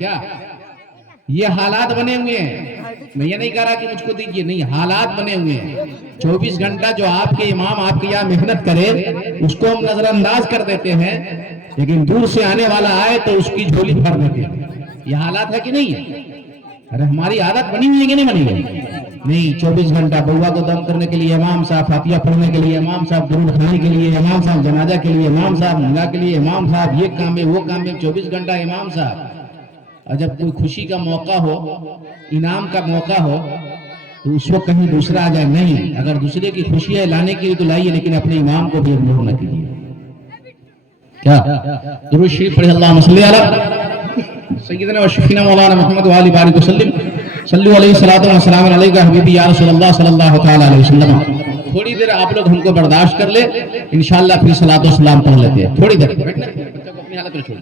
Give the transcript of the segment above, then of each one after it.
کیا یہ حالات بنے ہوئے ہیں؟ میں یہ نہیں کہہ رہا کہ مجھ کو دیجئے، نہیں، حالات بنے ہوئے ہیں۔ 24 گھنٹہ جو آپ کے امام آپ کے یہاں محنت کرے اس کو ہم نظر انداز کر دیتے ہیں، لیکن دور سے آنے والا آئے تو اس کی جھولی بھر دیتے ہیں۔ یہ حالات ہے کہ نہیں ہے؟ ارے ہماری عادت بنی ہوئی ہے کہ نہیں بنی ہوئی؟ نہیں، 24 گھنٹہ بوا کو دم کرنے کے لیے امام صاحب، فاتحہ پڑھنے کے لیے امام صاحب، درود کھانے کے لیے امام صاحب، جنازہ کے لیے امام صاحب، نگاہ کے لیے امام صاحب، یہ کام ہے وہ کام ہے، 24 گھنٹہ امام صاحب۔ اور جب کوئی خوشی کا موقع ہو، انعام کا موقع ہو تو اس وقت کہیں دوسرا آ جائے، نہیں، اگر دوسرے کی خوشی ہے لانے کے لیے تو لائیے، لیکن اپنے امام کو بھی اگنور نہ کیجیے۔ کیا درود شریف پڑھے، اللہم صلی علی سیدنا و شفینا مولانا محمد و آلہ بارک وسلم، صلو علیہ الصلوۃ والسلام علیکہ حبیبی یا رسول اللہ صلی اللہ تعالی علیہ وسلم۔ تھوڑی دیر آپ لوگ ہم کو برداشت کر لے، انشاءاللہ پھر صلاۃ و سلام پڑھ لیتے ہیں۔ تھوڑی دیر بچوں کو اپنی حالت میں چھوڑ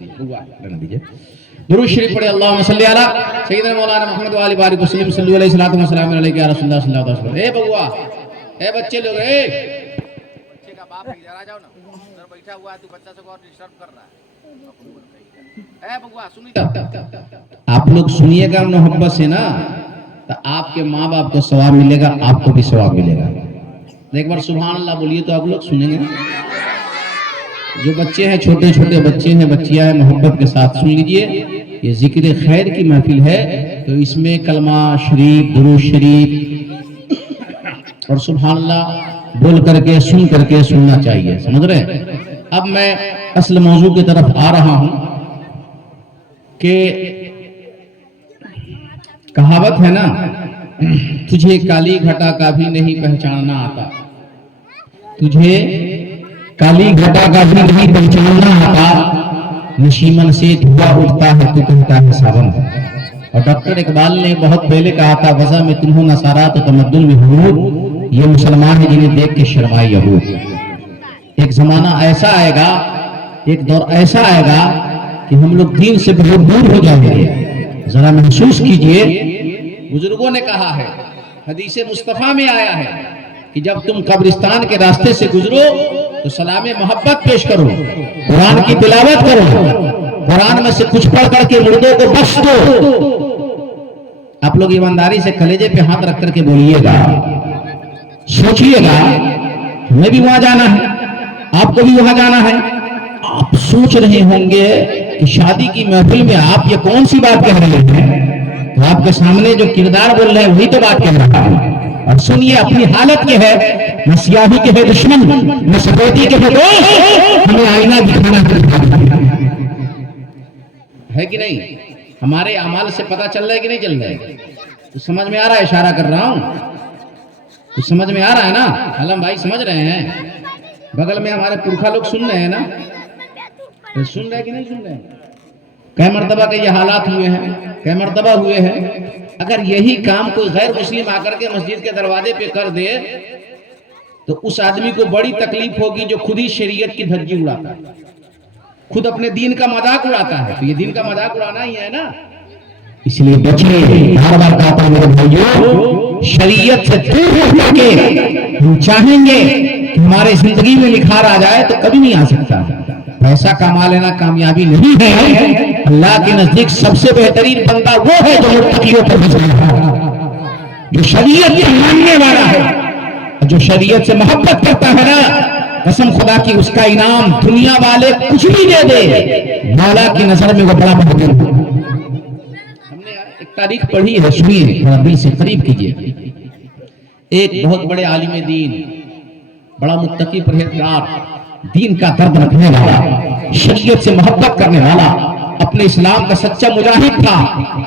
دیجیے، درود شریف پڑھے، اللہم صلی علی سیدنا مولانا محمد و آلہ بارک وسلم، صلو علیہ الصلوۃ والسلام علیکہ یا رسول اللہ صلی اللہ علیہ وسلم۔ اے بوا، اے بچے لوگ، اے بچے کا باپ ادھر آ جاؤ نا، ادھر بیٹھا ہوا ہے، تو بچہ سے کو اور ڈسٹرب کر رہا ہے۔ اے بوا سنیے، آپ لوگ سنیے گا محبت سے نا، تو آپ کے ماں باپ کو ثواب ملے گا، آپ کو بھی ثواب ملے گا۔ ایک بار سبحان اللہ بولیے تو آپ لوگ سنیں گے۔ جو بچے ہیں، چھوٹے چھوٹے بچے ہیں، بچیاں ہیں، محبت کے ساتھ سن لیجئے، یہ ذکر خیر کی محفل ہے، تو اس میں کلمہ شریف، درود شریف اور سبحان اللہ بول کر کے سن کر کے سننا چاہیے، سمجھ رہے ہیں؟ اب میں اصل موضوع کی طرف آ رہا ہوں کہ کہاوت ہے نا، تجھے کالی گھٹا کا بھی نہیں پہچاننا آتا، تجھے کالی گھٹا کا بھی نہیں پہچاننا آتا، نشیمن سے دھواں اٹھتا ہے تو کہتا ہے ساون۔ اور ڈاکٹر اقبال نے بہت پہلے کہا تھا، وضع میں تم ہو نصارا تو تمدن میں حنود، یہ مسلمان ہیں جنہیں دیکھ کے شرمائے یہود۔ ایک زمانہ ایسا آئے گا، ایک دور ایسا آئے گا کہ ہم لوگ دین سے بہت دور ہو جائیں گے۔ ذرا محسوس کیجئے، بزرگوں نے کہا ہے، حدیث مصطفیٰ میں آیا ہے کہ جب تم قبرستان کے راستے سے گزرو تو سلام محبت پیش کرو، قرآن کی تلاوت کرو، قرآن میں سے کچھ پڑھ کر کے مردوں کو بخش دو۔ آپ لوگ ایمانداری سے کلیجے پہ ہاتھ رکھ کر کے بولیے گا، سوچئے گا، ہمیں بھی وہاں جانا ہے، آپ کو بھی وہاں جانا ہے۔ آپ سوچ رہے ہوں گے کہ شادی کی محفل میں آپ یہ کون سی بات کہہ رہے ہیں، تو آپ کے سامنے جو کردار بول رہے ہیں وہی تو بات کہہ رہا ہے۔ اور سنیے، اپنی حالت کے ہے، نہ سیاہی کے ہے دشمن، نہ سفیدی کے ہے دوست، ہمیں آئینہ دکھانا ہے کہ نہیں؟ ہمارے اعمال سے پتہ چل رہا ہے کہ نہیں چل رہا ہے؟ تو سمجھ میں آ رہا ہے، اشارہ کر رہا ہوں، تو سمجھ میں آ رہا ہے نا؟ علم بھائی سمجھ رہے ہیں؟ بغل میں ہمارے پرکھا لوگ سن رہے ہیں نا؟ سن رہے کہ نہیں سن رہے ہیں؟ کئی مرتبہ کہ یہ حالات ہوئے ہیں، کئی مرتبہ ہوئے ہیں۔ اگر یہی کام کوئی غیر مسلم آ کر کے مسجد کے دروازے پہ کر دے تو اس آدمی کو بڑی تکلیف ہوگی جو خود ہی شریعت کی دھجی اڑاتا ہے، خود اپنے دین کا مذاق اڑاتا ہے، تو یہ دین کا مذاق اڑانا ہی ہے نا۔ اس لیے بچے، بار بار کہتا ہوں میرے بھائیوں، شریعت سے دور ہو کر کے ہم چاہیں گے کہ ہمارے زندگی میں نکھار آ جائے تو کبھی نہیں آ سکتا۔ پیسہ کما لینا کامیابی نہیں ہے، اللہ کے نزدیک سب سے بہترین بندہ وہ ہے جو متقیوں پر ہے، جو شریعت کو ماننے والا ہے، جو شریعت سے محبت کرتا ہے نا، قسم خدا کی اس کا انعام دنیا والے کچھ بھی دے دے، مولا کی نظر میں وہ بڑا محبوب ہے۔ ہم نے ایک تاریخ پڑھی ہے، سنیے، تھوڑا دل سے قریب کیجئے۔ ایک بہت بڑے عالم دین، بڑا متقی پرہیزگار، دین کا درد رکھنے والا، شریعت سے محبت کرنے والا، اپنے اسلام کا سچا مجاہد تھا۔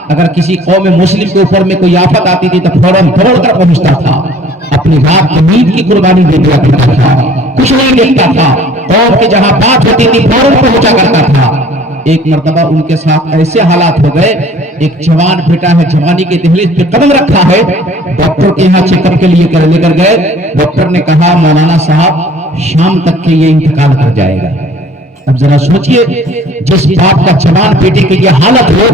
اگر کسی قوم مسلم کے اوپر میں کوئی آفت آتی تھی تو فوراً دوڑ کر پہنچتا تھا، اپنی رات کی نیند کی قربانی دے دیا کرتا تھا، کچھ نہیں دیکھتا تھا، قوم کے جہاں بات ہوتی تھی فوراً پہنچا کرتا تھا۔ ایک مرتبہ ان کے ساتھ ایسے حالات ہو گئے، ایک جوان بیٹا ہے، جوانی کے دہلیز پہ قدم رکھا ہے، ڈاکٹر کے یہاں چیک اپ کے لیے لے کر گئے، ڈاکٹر نے کہا مولانا صاحب شام تک کے یہ انتقال کر جائے گا۔ اب ذرا سوچئے، جس باپ کا جوان بیٹے کی یہ حالت ہو،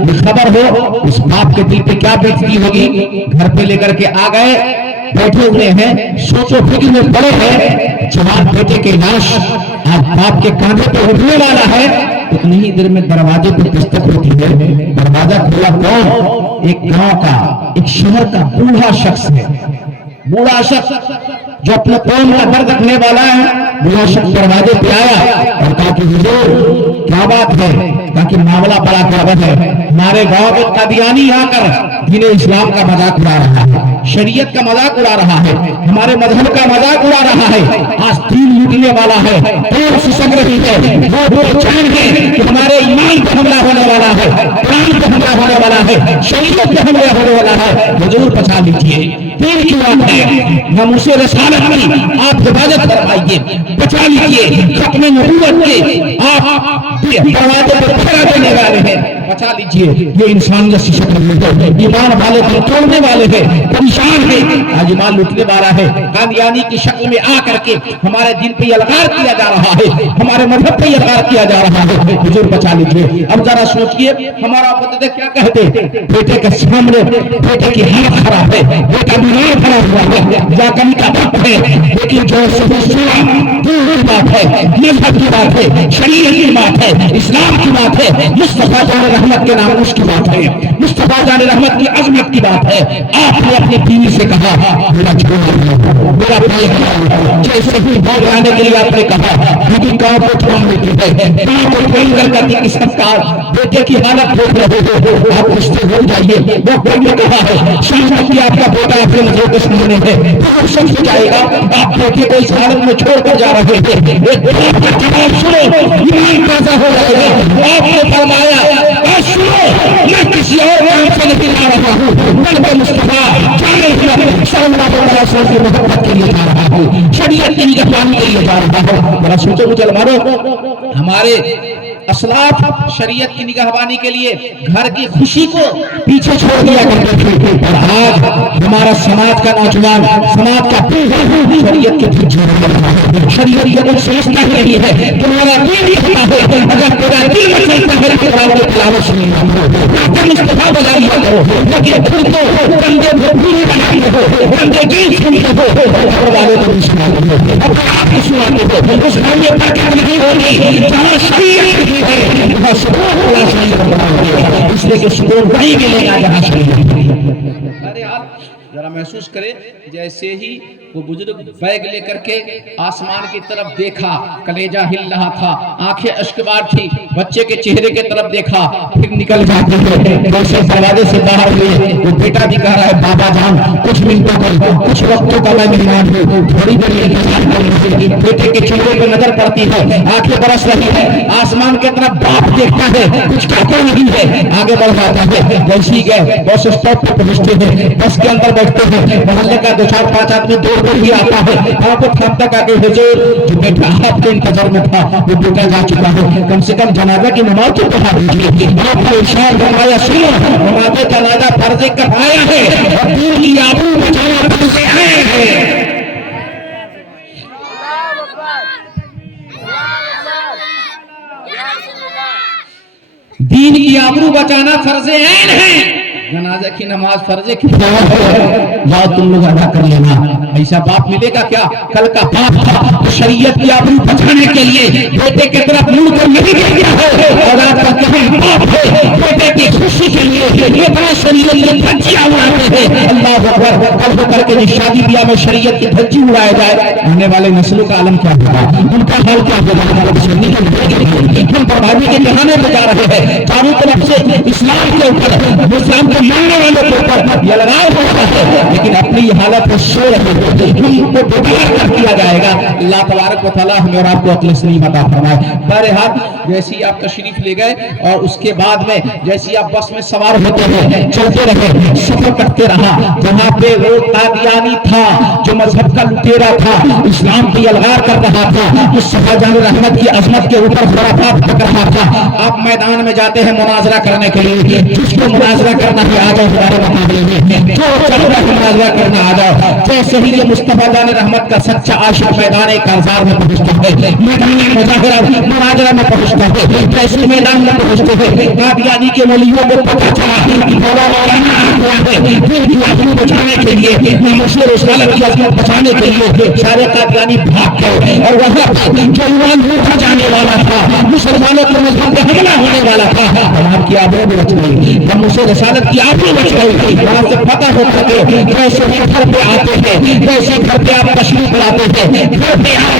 یہ خبر ہو، اس باپ کے دل پہ کیا بیتتی ہوگی۔ گھر پہ لے کر کے آ گئے، बैठे हुए हैं, सोचो फिक्र में पड़े हैं, जवान बेटे के लाश आज बाप के कांधे पे उठने वाला है। उतनी ही देर में दरवाजे पे दस्तक होती है। दरवाजा खोला कौन? एक गांव का, एक शहर का बूढ़ा शख्स है। बूढ़ा शख्स जो अपने कौम का दर्द रखने वाला है, बूढ़ा शख्स दरवाजे पे आया और कहा कि हुजूर क्या बात है? कहा कि मामला बड़ा गड़बड़ है, हमारे गांव में कादियानी आकर दीन इस्लाम का मजाक उड़ा रहा है, शरीयत का मजाक उड़ा रहा है, हमारे मजहब का मजाक उड़ा रहा है, आज दीन लूटने वाला है, और सिसक रही है, वो पहचान है कि हमारे ईमान पर हमला होने वाला है, कुरान पर हमला होने वाला है, शरीयत पर हमला होने वाला है, हुजूर बचा लीजिए। दीन की बात है, नमूसे रसालत की आप हिफाजत करवाइए, बचा लीजिए। खत्म नबूवत के आप दरवाजे पर पहरा देने वाले हैं, बचा लीजिए। ये इंसानियत से शक्ल में ईमान वाले को तोड़ने वाले हैं, परेशान है, आज ईमान लूटने वाला है, कादियानी की शक्ल में आ करके हमारे दिन पे अलगार किया जा रहा है, हमारे मजहब पे अलगार किया जा रहा है, हुजूर बचा लीजिए। अब जरा सोचिए, हमारा पति क्या कहते, बेटे के सामने बेटे की हालत खराब है, बेटा बीमार पड़ा हुआ है, जागने का वक्त है, लेकिन जो की बात है, मजहब की बात है, शरीयत की बात है, इस्लाम की बात है, मुस्तफा जान रहमत के नाम उसकी बात है, मुस्तफा जान रहमत की अजमत की बात है। आपने अपनी बीवी से कहा मेरा छोटा मेरा भाई है, जैसे ही भाग आने के लिए आपने कहा बीवी गाँव को छोड़ देती है, गाँव को ट्रेन कर करके कि सरकार बेटे की हालत देख रहे हो, आप रिश्ते हो जाइए। वो भाई ने कहा है शाम तक कि आपका बेटा अपने नजरों के सामने है, तो समझ जाएगा आप बेटे को इस हालत में छोड़कर जा रहे थे। जवाब सुनो, ईमान ताजा हो जाएगा। आपने फरमाया सुनो, मैं किसी और नाम से नहीं ला रहा हूँ, बल्कि मुस्तफा सल्लल्लाहु अलैहि वसल्लम की मोहब्बत के लिए जा रहा हूँ, शरीयत की निगरानी के लिए जा रहा हूँ। बड़ा सोचो मुसलमानों, हमारे असलाफ शरीयत की निगहबानी के लिए घर की खुशी को पीछे छोड़ दिया करते थे, और आज हमारा समाज का नौजवान, समाज का शरीयत के पीछे शरीयत ये कुछ सोचता ही नहीं है, तुम्हारा दिल कहता है अगर तेरा दिल में चलता है तो रावण तलाश नहीं होगा, मुस्तफा बजा लिया करो, लेकिन खुद तो बंदे भूल बनाते हो, बंदे दिल सुनते हो, घर वाले को भी सुनाते हो, अब आप भी सुनाते हो, उस घर में बरकत नहीं होगी जहाँ शरीयत नहीं है, वहाँ सुकून तलाश नहीं होगा, इसलिए कि सुकून वहीं मिलेगा जहाँ शरीयत है। अरे यार जरा महसूस करें, जैसे ही वो बुजुर्ग बैग लेकर के आसमान की तरफ देखा, कलेजा हिल रहा था, आंखें अश्कबार थी, बच्चे के चेहरे के तरफ देखा, फिर निकल जाते हैं, जैसे दरवाजे से बाहर हुए, वो बेटा भी कह रहा है बाबा जान कुछ मिनटों का, कुछ वक्तों का मैं मेहमान हूँ, थोड़ी देर इंतजार करेंगे। बेटे के चेहरे पर नजर पड़ती है, आंखें बरस रही है, आसमान की तरफ बाप देखता है, कुछ कहता नहीं है, आगे बढ़ जाता है। जैसे ही गए बस स्टॉप पर पहुंचते हैं, बस के अंदर बैठते हैं, मोहल्ले का 2-4-5 आदमी दौड़ कर भी आता है, आपको थाम तक आके हुजूर जो बेटा आपके इंतजार में था वो बेटा जा चुका है, कम से कम जनाजा की नमाज तो पढ़ा दीजिए। आपने इरशाद फरमाया सुनो, नमाज जनाजा फर्ज कराया है और दीन की आबरू बचाना फर्ज आया है। दीन की आबरू बचाना फर्ज ऐन है, जनाजा की नमाज फर्ज किफाया है, जाओ तुम लोग अदा कर लेना। ऐसा बाप मिलेगा क्या? कल का बाप था तो शरीयत की आबरू बचाने के लिए बेटे की तरफ मुड़ कर नहीं गया है, और आज का कहीं बाप है बेटे की खुशी के लिए ये बड़ा शरीयत की धज्जियां उड़ाते हैं। अल्लाह अकबर, कल हो करके शादी ब्याह में शरीयत की धज्जी उड़ाया जाए, आने वाले नस्लों का आलम क्या होगा, उनका हाल क्या होगा? हम बर्बादी के जहाने में जा रहे हैं, चारों तरफ से इस्लाम के ऊपर, इस्लाम को मानने वालों के ऊपर ये लड़ाई हो रहा है, लेकिन अपनी हालत में सो रहे हैं, उनको बेकार कर दिया जाएगा। अल्लाह तबारक व तआला हमें और आपको अक्ल सलीम अता फरमाए। बहरहाल जैसे ही आप तशरीफ ले गए और उसके बाद में जैसे ही आप बस में सवार होते हैं, चलते रहे, सफर करते रहा, जहाँ पे वो कादियानी था जो मजहब का लुटेरा था, इस्लाम की अलगार कर रहा था, उस मुस्तफा जान रहमत की अजमत के ऊपर खुराफात कर रहा था, आप मैदान में जाते हैं मुनाजरा करने के लिए, जिसको मुनाजरा करना भी आ जाओ हमारे मुकाबले में, जो चाहे मुनाजरा करना आ जाओ। जैसे ही ये मुस्तफा जान रहमत का सच्चा आशिक मैदान काज़ार में पहुंचता है, मैदान मुजाहिरा मुनाजरा में पहुंचता है, जैसे मैदान में पहुंचते हैं कादियानी के वलियों को पता चला कि बचाने के लिए, नामुस रिसालत की अज़मत बचाने के लिए सारे कादियानी भाग गए। और वहाँ जो ईमान लूटा जाने वाला था, मुसलमानों के मजहब पे हमला होने वाला था, आपकी आबरू भी बच गई, नामुस रिसालत की आबरू बच गई। वहाँ से पता हो सके कैसे घर पे आते हैं, कैसे घर पे आप तशरीफ लाते हैं, घर पे आए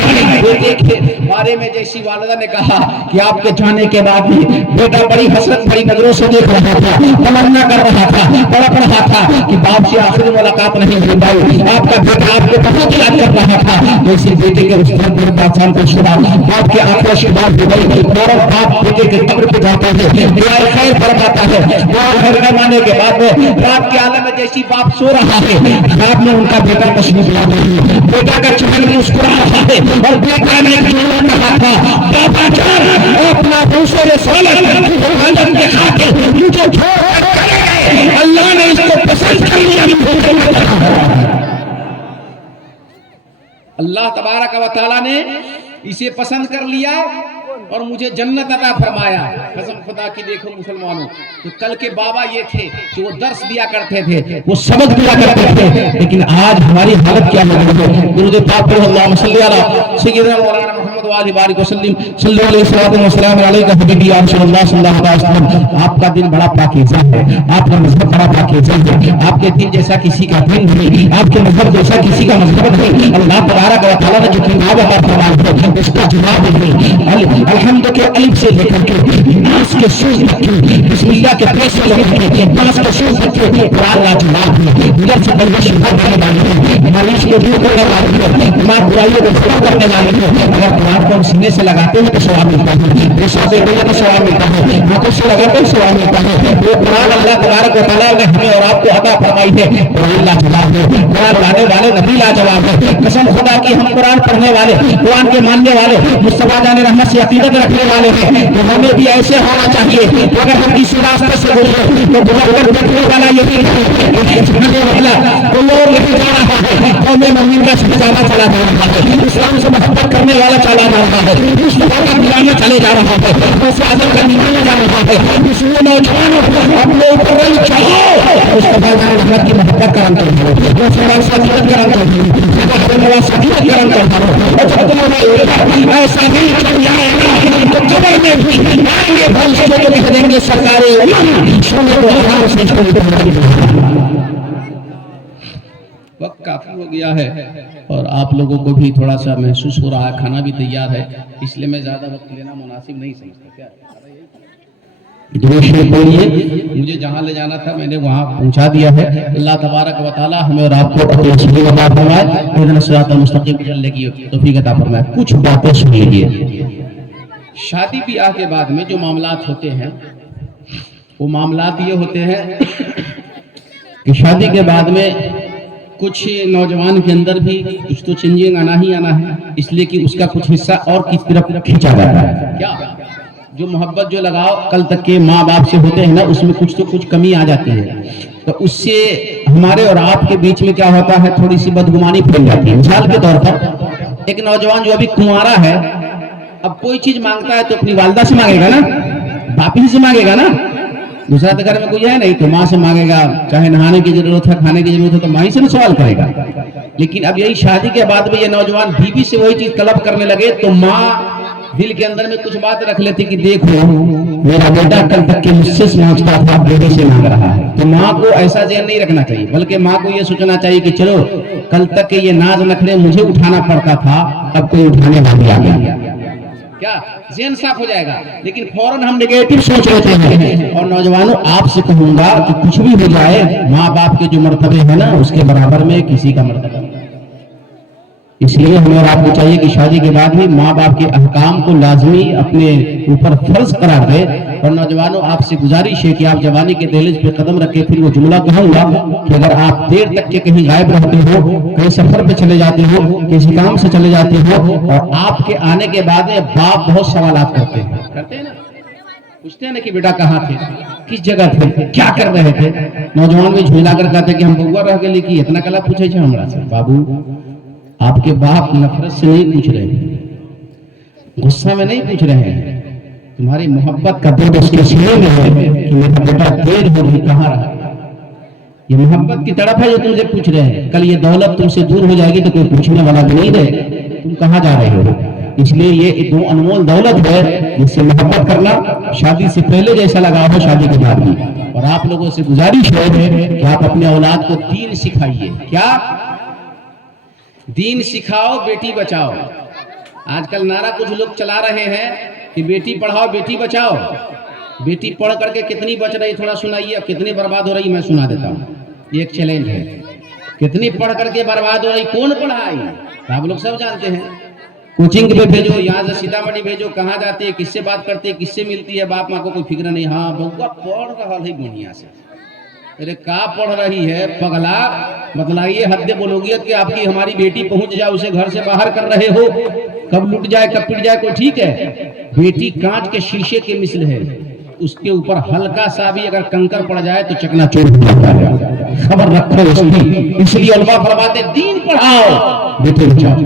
बारे में जैसी वालिदा ने कहा कि आपके जाने के बाद भी बेटा बड़ी हसरत बड़ी नजरों से देख रहा था, तमन्ना कर रहा था, तड़प रहा था कि बाप से आखिरी मुलाकात नहीं हो पाई, आपका बेटा आपको बहुत याद कर रहा था। जैसे बेटे के उस पर पहचान को शुदा बाप के आंखों से बात हो गई, और बाप बेटे के कब्र पे जाते हैं, दुआ खैर फरमाता है। दुआ खैर फरमाने के बाद में रात के आलम में जैसी बाप सो रहा है, रात में उनका बेटा तशरीफ लाते हैं, बेटा का चेहरा मुस्कुरा रहा है, और बेटा ने कहा था बाबा जान अपना दूसरे हालत के खाते मुझे छोड़ कर अल्लाह ने इसको पसंद कर लिया। अल्लाह तबारक व तआला ने इसे पसंद कर लिया और मुझे जन्नत अता फरमाया। कसम खुदा की देखो मुसलमानों, तो कल के बाबा ये थे कि वो दर्स दिया करते थे, वो सबक दिया करते थे, लेकिन आज हमारी हालत क्या हो गई है। गुरुदेव पाक अल्लाहुम्मा सल्ली अला सय्यिदना मौलाना मुहम्मद व आलि बारिक वसल्लम सल्लल्लाहु अलैहि वसल्लम अलैका हबीबी या रसूलुल्लाह सल्लल्लाहु अलैहि वसल्लम। आपका दिन बड़ा पाकीज़ा है, आपका मजहब बड़ा पाकीज़ा है, आपके दिन जैसा किसी का दिन नहीं, आपके मजहब जैसा किसी का मजहब नहीं। अल्लाह तबारक व तआला ने जो किताब अता फरमाई है इसका जवाब नहीं। अल्हम्द के अलिफ से लेकर के नास के सूज तक की, बिस्मिल्लाह के पेश से लेकर के नास के सूज तक के कुरान का जवाब है। इधर से बंदिश करने वाली है, मालिश को दूर करने वाली है, तमाम बुराइयों को दूर करने वाली है। अगर कुरान को हम सीने से लगाते हैं तो सवाब मिलता है, रिसाते हैं तो सवाब मिलता है, हाथों से लगाते हैं सवाब मिलता है। वो कुरान अल्लाह तबारक व तआला ने हमें और आपको अता फरमाई है, कुरान लाजवाब है, कुरान लाने वाले नबी लाजवाब है। कसम खुदा की हम कुरान पढ़ने वाले, कुरान के मानने वाले, मुस्तफा जान रहमत से अकीदत रखने वाले हैं, तो हमें भी ऐसे होना चाहिए। अगर हम किसी रास्ते से गुजरे तो बहुत देखने वाला यही वाला तो लोग लेके जा रहा है, कौमे मोमिन का जाना चला जा रहा है, इस्लाम से मोहब्बत करने वाला चला जा रहा है, मुस्तफा का दीवाना चले जा रहा है, वैसे आदम का दीवाना जा रहा है। इसलिए नौजवानों अपने ऊपर चढ़ो, मुस्तफा जान रहमत की मोहब्बत करम करो, वो फरमान सकीनत करम करो, सकीनत करम करो। और जब तुम ऐसा नहीं कर जाएगा तो कब्र में भी आएंगे भविष्य में तो कह देंगे सरकारें वक्त काफी हो गया है और आप लोगों को भी थोड़ा सा महसूस हो रहा है, खाना भी तैयार है, इसलिए मैं ज्यादा वक्त लेना मुनासिब नहीं समझता। क्या मुझे जहाँ ले जाना था मैंने वहाँ पहुँचा दिया है। अल्लाह तबारक व तआला हमें और आपको अता फरमाए, सिरातल मुस्तकीम पर चलने की तौफीक अता फरमाए। कुछ बातें सुन लीजिए। शादी ब्याह के बाद में जो मामलात होते हैं वो मामलात ये होते हैं कि शादी के बाद में कुछ नौजवान के अंदर भी कुछ तो चेंजिंग आना ही आना है, इसलिए कि उसका कुछ हिस्सा और किस तरफ खींचा जाता है। क्या जो मोहब्बत जो लगाव कल तक के माँ बाप से होते हैं ना, उसमें कुछ तो कुछ कमी आ जाती है, तो उससे हमारे और आपके बीच में क्या होता है, थोड़ी सी बदगुमानी फैल जाती है। मिसाल के तौर पर एक नौजवान जो अभी कुंवारा है, अब कोई चीज मांगता है तो अपनी वालिदा से मांगेगा ना, बाप ही से मांगेगा ना, दूसरा तो घर में कोई है नहीं तो माँ से मांगेगा। चाहे नहाने की जरूरत है, खाने की जरूरत है तो माँ ही से ना सवाल करेगा। लेकिन अब यही शादी के बाद में ये नौजवान बीवी से वही चीज तलब करने लगे तो माँ दिल के अंदर में कुछ बात रख लेती कि देखो मेरा बेटा कल तक के मुझसे मांगता था, बेटे से मांग रहा है। तो माँ को ऐसा ज़हन नहीं रखना चाहिए, बल्कि माँ को ये सोचना चाहिए कि चलो कल तक के ये नाज नखरे मुझे उठाना पड़ता था, अब कोई उठाने वाली आ गई, क्या ज़हन साफ हो जाएगा। लेकिन फौरन हम नेगेटिव सोच लेते हैं। और नौजवानों आपसे कहूंगा कि कुछ भी हो जाए, माँ बाप के जो मर्तबे हैं ना उसके बराबर में किसी का मर्तबा, इसलिए हमें और आपको चाहिए कि शादी के बाद भी माँ बाप के अहकाम को लाजमी अपने ऊपर फर्ज करार दे। और नौजवानों आपसे गुजारिश है कि आप जवानी के दहलीज पे कदम रख के फिर वो जुमला कहूंगा कि अगर आप देर तक के कहीं गायब रहते हो, कहीं सफर पे चले जाते हो, किसी काम से चले जाते हो और आपके आने के बाद बाप बहुत सवाल करते हैं ना, पूछते हैं ना कि बेटा कहाँ थे, किस जगह थे, क्या कर रहे थे? नौजवान भी झूला कर कहते कि हम बउआ रह गए कि इतना कला पूछे छे हमरा से। बाबू आपके बाप नफरत से नहीं पूछ रहे, गुस्सा में नहीं पूछ रहे हैं, तुम्हारी मोहब्बत का दर्द उसके सीने में है कि मेरा बेटा देर हो गई कहाँ रहा। ये मोहब्बत की तड़प है जो तुमसे पूछ रहे हैं। कल ये दौलत तुमसे दूर हो जाएगी तो कोई पूछने वाला भी नहीं रहेगा तुम कहाँ जा रहे हो। इसलिए ये दो अनमोल दौलत है जिससे मोहब्बत करना शादी से पहले जैसा लगाव हो शादी के बाद भी। और आप लोगों से गुजारिश है कि आप अपने औलाद को दीन सिखाइए। क्या दीन सिखाओ बेटी बचाओ। आजकल नारा कुछ लोग चला रहे हैं कि बेटी पढ़ाओ बेटी बचाओ। बेटी पढ़ करके कितनी बच रही थोड़ा सुनाइए, अब कितनी बर्बाद हो रही मैं सुना देता हूँ। ये एक चैलेंज है, कितनी पढ़ करके बर्बाद हो रही, कौन पढ़ाई आप लोग सब जानते हैं। कोचिंग पे भेजो, यहाँ से सीतामढ़ी भेजो, कहाँ जाती है, किससे बात करती है, किससे मिलती है, बाप माँ को कोई फिक्र नहीं। हाँ बउआ पढ़ रहा है बढ़िया से। अरे का पढ़ रही है पगला, बतलाइए हद बोलोगी कि आपकी हमारी बेटी पहुंच जाए, उसे घर से बाहर कर रहे हो, कब लुट जाए कब पिट जाए कोई ठीक है। बेटी कांच के शीशे के मिसल है, उसके ऊपर हल्का सा भी अगर कंकर पड़ जाए तो चकनाचूर हो जाता है। खबर रखो उसकी। इसलिए उलमा फरमाते दीन पढ़ाओ बेटे बचाओ।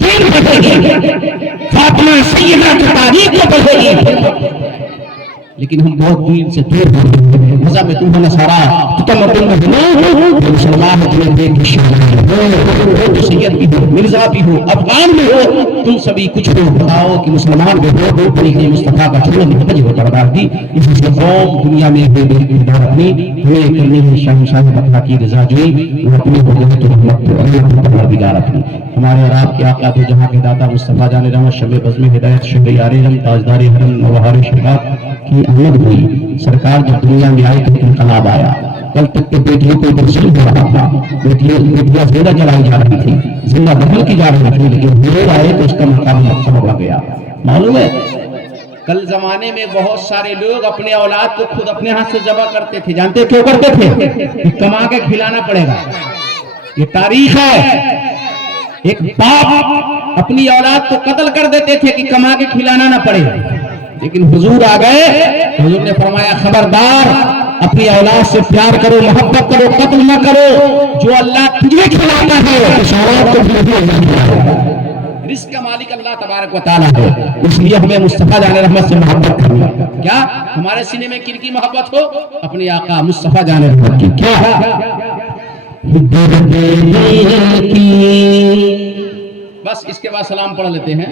दीन पढ़ेगी फातिमा सैयदा की तारीख को पढ़ेगी। लेकिन हम बहुत दीन से दूर हो गए हैं। मजा में तुम नसारा तुम मुसलमान हो, सैयद भी हो, मिर्जा भी हो, अफगान भी हो, तुम सभी कुछ हो, बताओ कि मुसलमान भी हो तरीके मुस्तफा का चुनो निहज हो परवार दी। इससे कौम दुनिया में बेदार अपनी हमें करनी है शहंशाह बता की रजा जोई, वो अपनी हो गए तो रहमत तो अल्लाह की परवरदिगार अपनी। हमारे और आपके आका तो जहां के दाता मुस्तफा जाने रहमत शब बज़्म हिदायत शब यार हम ताजदार हरम नवहार शबाब की आमद हुई। सरकार जब दुनिया में आई तो इनकलाब आया। कल तक के बेटियों को दर्शन हो रहा था, बेटियां जिंदा जलाई जा रही थी, जिंदा दफन की जा रही थी, लेकिन हुजूर आए तो उसका मुकाम मक्का हो गया। मालूम है कल जमाने में बहुत सारे लोग अपने औलाद को खुद अपने हाथ से जबा करते थे। जानते क्यों करते थे? कमा के खिलाना पड़ेगा। ये तारीख है। एक बाप अपनी औलाद को कत्ल कर देते थे कि कमा के खिलाना ना पड़े, लेकिन हुजूर आ गए। हुजूर ने फरमाया खबरदार अपनी औलाद से प्यार करो, मोहब्बत करो, कत्ल न करो। जो अल्लाह तुझे खिलाता है उस औलाद को भी खिलाएगा। रिस्क का मालिक अल्लाह तबारक व तआला है। इसलिए हमें मुस्तफा जाने रहमत से मोहब्बत करनी है। क्या हमारे सीने में किनकी मोहब्बत हो? अपने आका मुस्तफा जाने रहमत की। क्या बस इसके बाद सलाम पढ़ लेते हैं।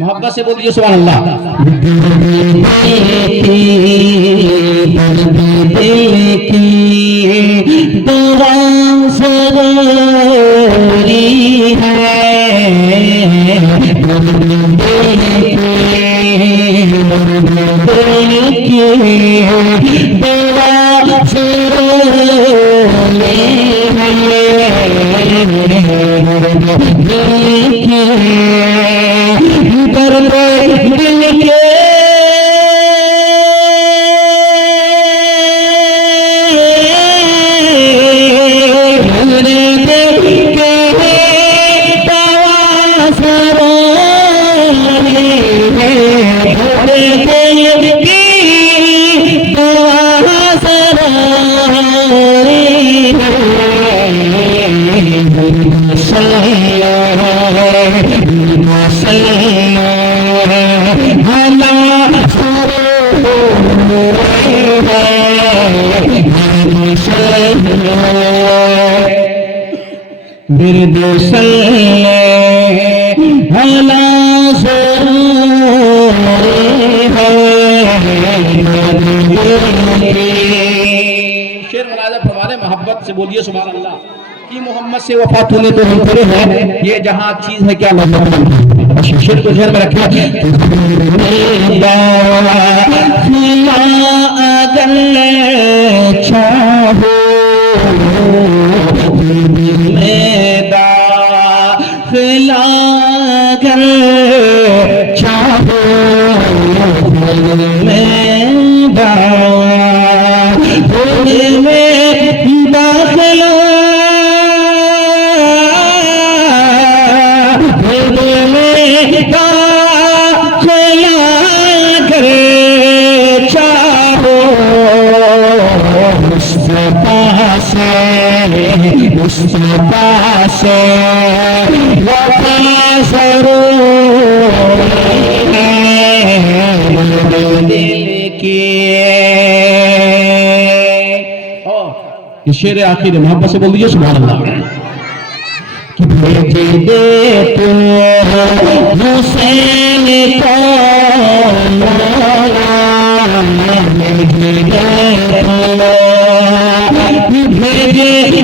मोहब्बत से बोलिए सुभान अल्लाह। शेर मुनाजा फरमाने मोहब्बत से बोलिए सुभान अल्लाह। कि मोहम्मद से वफा तूने तो हम तेरे हैं, ये जहां चीज है क्या लफ्ज़ शेर को ज़हन में रखिए। अगर चाहो में दाखिला कर चाहो में चाहो سے مصطفیٰ سے وفا ضرور ہے دل کی. یہ شعر آخر محبت سے بول دیجئے سبحان اللہ. کہ بھیج دے تو حسین کو مولا بھیج دے تو بھیج دے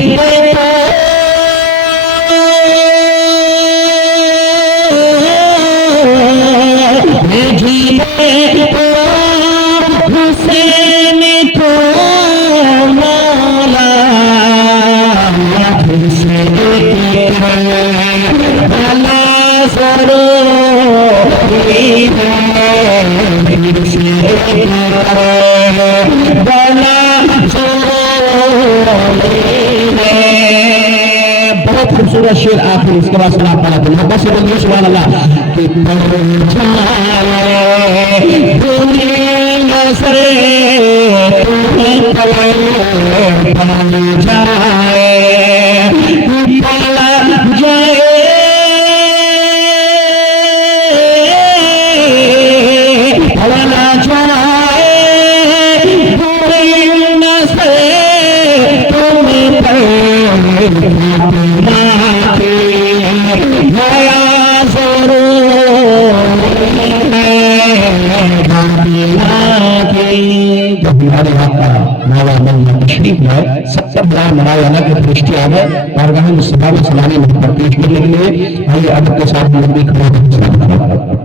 تو بھیج دے تو حسین کو مولا بلا ضروری ہے بلا ضروری ہے. بہت خوبصورت شعر آخر اس کے بعد سلام پڑھا تھا محبت سے بولیے سبحان اللہ. کہ پڑ جائے دنیا سے تمہیں پڑ جائے تشریف ہے 70,000 ملائکہ کے فرشتے آ گئے بارگاہ مصطفیٰ سلامی محبت پیش کرنے کے لیے. آئیے ادب کے ساتھ نبی کھڑے